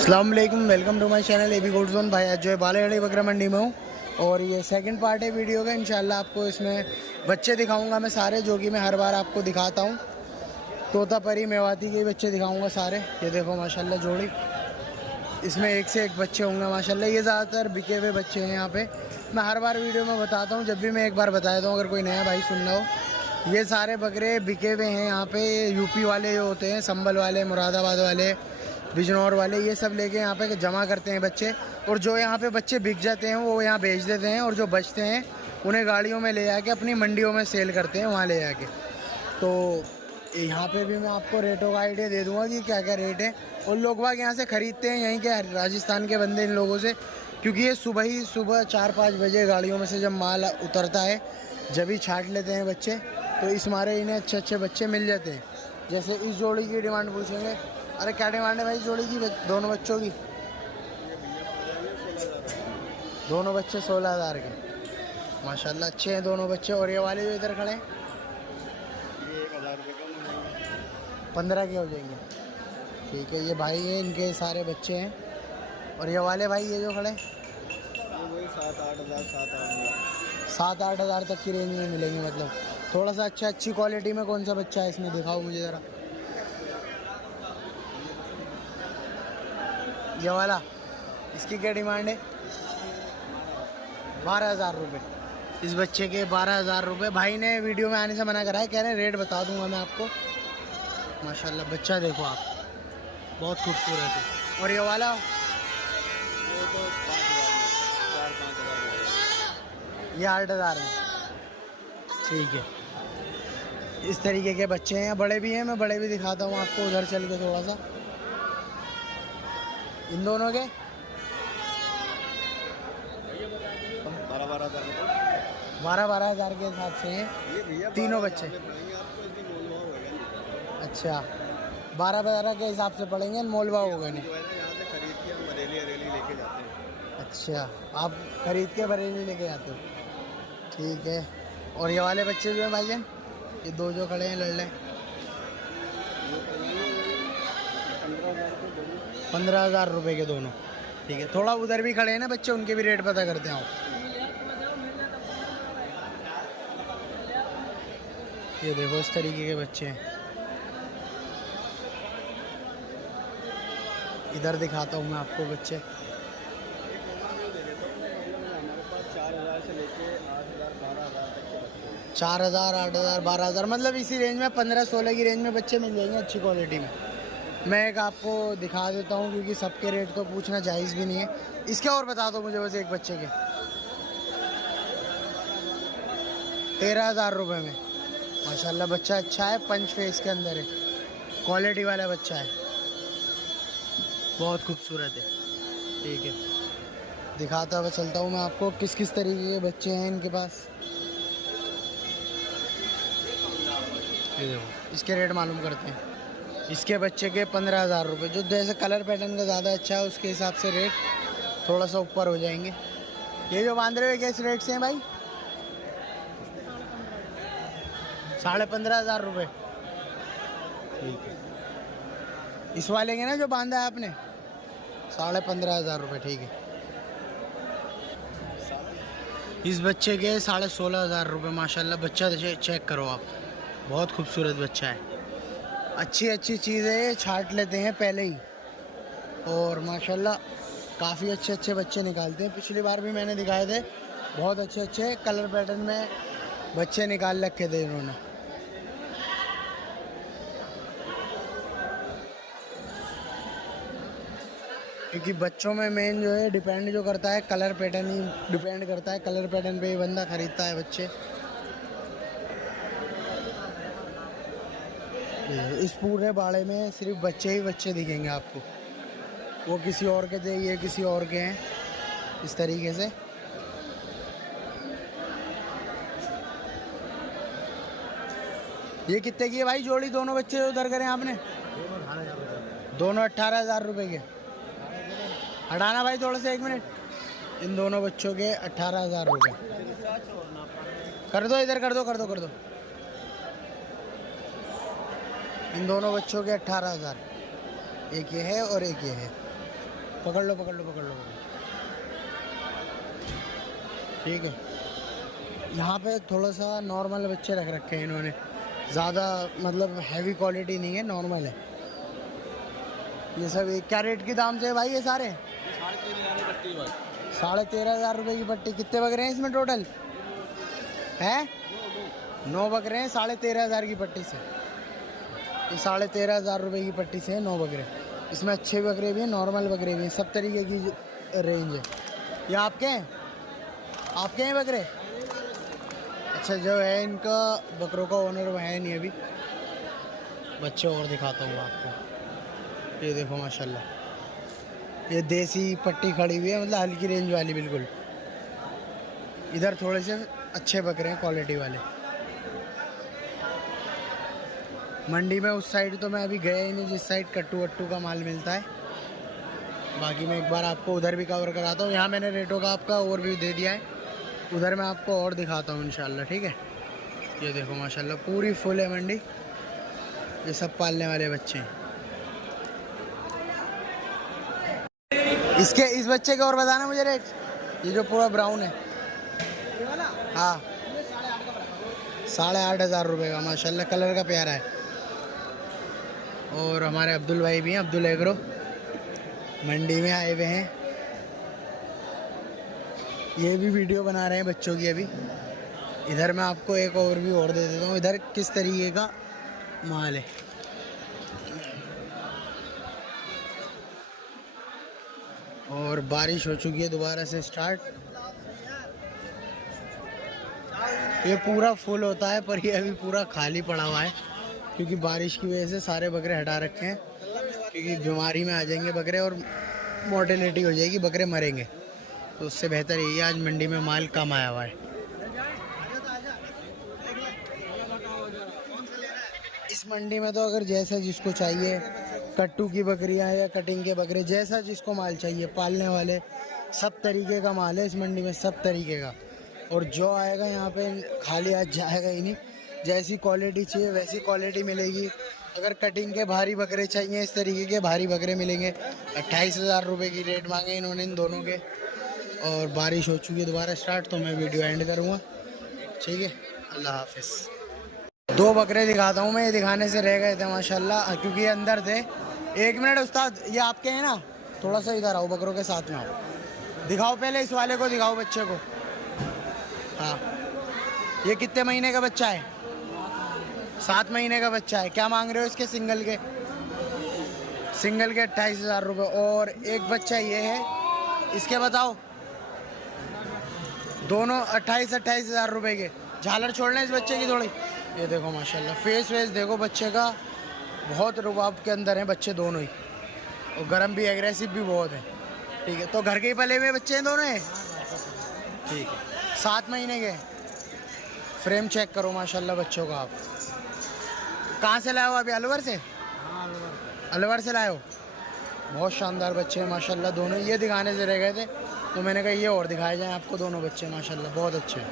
अस्सलाम वालेकुम, welcome to my channel AB gold zone. भाई आज जो है बालेगढ़ी बकरा मंडी में हूँ और ये सेकंड पार्ट है वीडियो का। इंशाल्लाह आपको इसमें बच्चे दिखाऊंगा मैं सारे, जो कि मैं हर बार आपको दिखाता हूँ। तोता परी मेवाती के बच्चे दिखाऊंगा सारे। ये देखो माशाल्लाह जोड़ी, इसमें एक से एक बच्चे होंगे माशाल्लाह। ये ज़्यादातर बिके हुए बच्चे हैं यहाँ पे। मैं हर बार वीडियो में बताता हूँ, जब भी मैं एक बार बता देता हूँ, अगर कोई नया भाई सुन रहा हो। ये सारे बकरे बिके हुए हैं यहाँ पे। यूपी वाले जो होते हैं, संभल वाले, मुरादाबाद वाले, बिजनौर वाले, ये सब लेके यहाँ पे जमा करते हैं बच्चे। और जो यहाँ पे बच्चे बिक जाते हैं वो यहाँ बेच देते हैं, और जो बचते हैं उन्हें गाड़ियों में ले आके अपनी मंडियों में सेल करते हैं, वहाँ ले आके। तो यहाँ पे भी मैं आपको रेटों का आइडिया दे दूँगा कि क्या क्या रेट है। और लोग बाग यहाँ से ख़रीदते हैं, यहीं के राजस्थान के बंदे इन लोगों से, क्योंकि ये सुबह 4-5 बजे गाड़ियों में से जब माल उतरता है, जब ही छाट लेते हैं बच्चे, तो इस मारे इन्हें अच्छे अच्छे बच्चे मिल जाते हैं। जैसे इस जोड़ी की डिमांड पूछेंगे, अरे क्या डिमांड है भाई जोड़ी की, दोनों बच्चों की? दोनों बच्चे 16,000 के माशाल्लाह, अच्छे हैं दोनों बच्चे। और ये वाले जो इधर खड़े हैं, ये 1,000 रुपये कम 15 के हो जाएंगे। ठीक है, ये भाई है, इनके सारे बच्चे हैं। और ये वाले भाई ये जो खड़े हैं, वही 7-8 हज़ार 7-8 हज़ार तक की रेंज में मिलेंगे। मतलब थोड़ा सा अच्छी क्वालिटी में कौन सा बच्चा है इसमें, दिखाओ मुझे ज़रा। ये वाला, इसकी क्या डिमांड है? 12,000 रुपये इस बच्चे के। 12,000 रुपये। भाई ने वीडियो में आने से मना करा है, कह रहे हैं रेट बता दूंगा मैं आपको। माशाल्लाह बच्चा देखो आप, बहुत खूबसूरत है। और ये वाला, वो तो 5,000 4-5 हज़ार। ये 8,000 में। ठीक है, इस तरीके के बच्चे हैं। बड़े भी हैं, मैं बड़े भी दिखाता हूँ आपको उधर चल के थोड़ा सा। इन दोनों के 12-12 हज़ार के हिसाब से हैं तीनों बच्चे। अच्छा, 12-12 के हिसाब से पड़ेंगे, मोल भाव होगा नहीं। यहाँ से खरीद के हम बरेली लेके जाते हैं। अच्छा, आप खरीद के बरेली लेके जाते हो, ठीक है। और ये वाले बच्चे जो हैं भाईजान, ये दो जो खड़े हैं लड़ 15,000 रुपये के दोनों। ठीक है, थोड़ा उधर भी खड़े हैं ना बच्चे, उनके भी रेट पता करते हैं आप। ये देखो इस तरीके के बच्चे हैं। इधर दिखाता हूँ मैं आपको बच्चे। 4,000 से लेके 8,000 12,000 तक के बच्चे। 4,000 8,000 12,000, मतलब इसी रेंज में 15-16 की रेंज में बच्चे मिल जाएंगे अच्छी क्वालिटी में। मैं एक आपको दिखा देता हूँ, क्योंकि सबके रेट तो पूछना जायज़ भी नहीं है। इसके और बता दो मुझे बस एक बच्चे के। 13,000 रुपये में माशाल्लाह बच्चा अच्छा है, पंच फेस के अंदर है, क्वालिटी वाला बच्चा है, बहुत खूबसूरत है। ठीक है, दिखाता हुआ चलता हूँ मैं आपको किस किस तरीके के बच्चे हैं इनके पास। ये देखो, इसके रेट मालूम करते हैं। इसके बच्चे के 15,000 रुपये। जो जैसे कलर पैटर्न का ज़्यादा अच्छा है, उसके हिसाब से रेट थोड़ा सा ऊपर हो जाएंगे। ये जो बांध रहे हुए किस रेट से हैं भाई? 15,500 रुपये। ठीक है, इस वाले के ना जो बांधा है आपने, 15,500 रुपये। ठीक है, इस बच्चे के 16,500 रुपये। माशाल्लाह बच्चा चेक करो आप, बहुत खूबसूरत बच्चा है। अच्छी चीज़ें छाट लेते हैं पहले ही, और माशाल्लाह काफ़ी अच्छे बच्चे निकालते हैं। पिछली बार भी मैंने दिखाए थे, बहुत अच्छे कलर पैटर्न में बच्चे निकाल रखे थे इन्होंने। क्योंकि बच्चों में मेन जो है डिपेंड जो करता है, कलर पैटर्न ही डिपेंड करता है। कलर पैटर्न पे ही बंदा ख़रीदता है बच्चे। इस पूरे बाड़े में सिर्फ बच्चे ही बच्चे दिखेंगे आपको, वो किसी और के थे, ये किसी और के हैं, इस तरीके से। ये कितने की है भाई जोड़ी? दोनों बच्चे उधर करें आपने? दोनों 18,000 रुपये के। हटाना भाई थोड़ा सा, 1 मिनट। इन दोनों बच्चों के 18,000 रुपये। कर दो, इधर कर दो। इन दोनों बच्चों के 18,000। एक ये है और एक ये है। पकड़ लो पकड़ लो पकड़ लो, ठीक है। यहाँ पे थोड़ा सा नॉर्मल बच्चे रख रखे हैं इन्होंने, ज़्यादा मतलब हैवी क्वालिटी नहीं है, नॉर्मल है ये सब। क्या रेट के दाम से है भाई ये सारे? 13,500 रुपये की पट्टी। कितने बकरे हैं इसमें टोटल? हैं 9 बकरे हैं 13,500 की पट्टी से। ये 13,500 रुपये की पट्टी से है 9 बकरे। इसमें अच्छे बकरे भी हैं, नॉर्मल बकरे भी हैं, सब तरीके की रेंज है। ये आपके हैं? आपके हैं बकरे? अच्छा, जो है इनका बकरों का ओनर वो है नहीं अभी। बच्चे और दिखाता हूँ आपको। ये देखो माशाल्लाह, ये देसी पट्टी खड़ी हुई है, मतलब हल्की रेंज वाली बिल्कुल। इधर थोड़े से अच्छे बकरे हैं क्वालिटी वाले। मंडी में उस साइड तो मैं अभी गया ही नहीं जिस साइड कट्टू वट्टू का माल मिलता है। बाकी मैं एक बार आपको उधर भी कवर कराता हूँ। यहाँ मैंने रेटों का आपका ओवरव्यू दे दिया है, उधर मैं आपको और दिखाता हूँ इंशाल्लाह, ठीक है। ये देखो माशाल्लाह पूरी फुल है मंडी। ये सब पालने वाले बच्चे हैं। इसके इस बच्चे के और बताना मुझे रेट। ये जो पूरा ब्राउन है, हाँ 8,500 रुपये का माशाल्लाह, कलर का प्यारा है। और हमारे अब्दुल भाई भी हैं, अब्दुल एग्रो, मंडी में आए हुए हैं। ये भी वीडियो बना रहे हैं बच्चों की अभी। इधर मैं आपको एक ओवरव्यू और दे देता हूँ, इधर किस तरीके का माल है। और बारिश हो चुकी है दोबारा से स्टार्ट। ये पूरा फुल होता है पर ये अभी पूरा खाली पड़ा हुआ है, क्योंकि बारिश की वजह से सारे बकरे हटा रखे हैं, क्योंकि बीमारी में आ जाएंगे बकरे और मोर्टेलिटी हो जाएगी, बकरे मरेंगे। तो उससे बेहतर यही है आज मंडी में माल कम आया हुआ है। इस मंडी में तो अगर जैसा जिसको चाहिए, कट्टू की बकरियां या कटिंग के बकरे, जैसा जिसको माल चाहिए, पालने वाले सब तरीके का माल है इस मंडी में, सब तरीके का। और जो आएगा यहाँ पे खाली आज जाएगा ही नहीं। जैसी क्वालिटी चाहिए वैसी क्वालिटी मिलेगी। अगर कटिंग के भारी बकरे चाहिए, इस तरीके के भारी बकरे मिलेंगे। 28,000 रुपये की रेट मांगे इन्होंने इन दोनों के। और बारिश हो चुकी है दोबारा स्टार्ट, तो मैं वीडियो एंड करूँगा, ठीक है। अल्लाह हाफिज़। 2 बकरे दिखाता हूँ मैं, ये दिखाने से रह गए थे माशाल्लाह, क्योंकि ये अंदर थे। 1 मिनट उस्ताद, ये आपके हैं ना? थोड़ा सा इधर आओ, बकरों के साथ में आओ। दिखाओ पहले इस वाले को, दिखाओ बच्चे को। हाँ, ये कितने महीने का बच्चा है? 7 महीने का बच्चा है। क्या मांग रहे हो इसके सिंगल के? सिंगल के 28,000 रुपये। और एक बच्चा ये है, इसके बताओ। दोनों 28,000 रुपये के। झालर छोड़ना इस बच्चे की थोड़ी। ये देखो माशाल्लाह, फेस वेस देखो बच्चे का, बहुत रुबाब के अंदर हैं बच्चे दोनों ही। और गर्म भी, एग्रेसिव भी बहुत है, ठीक है। तो घर के ही पले हुए बच्चे हैं दोनों हैं, ठीक है। 7 महीने के। फ्रेम चेक करो माशाल्लाह बच्चों का। आप कहाँ से लाए हो अभी? अलवर से? अलवर से लाए हो। बहुत शानदार बच्चे हैं माशाल्लाह दोनों। ये दिखाने से रह गए थे, तो मैंने कहा ये और दिखाए जाएँ आपको। दोनों बच्चे माशाल्लाह बहुत अच्छे हैं।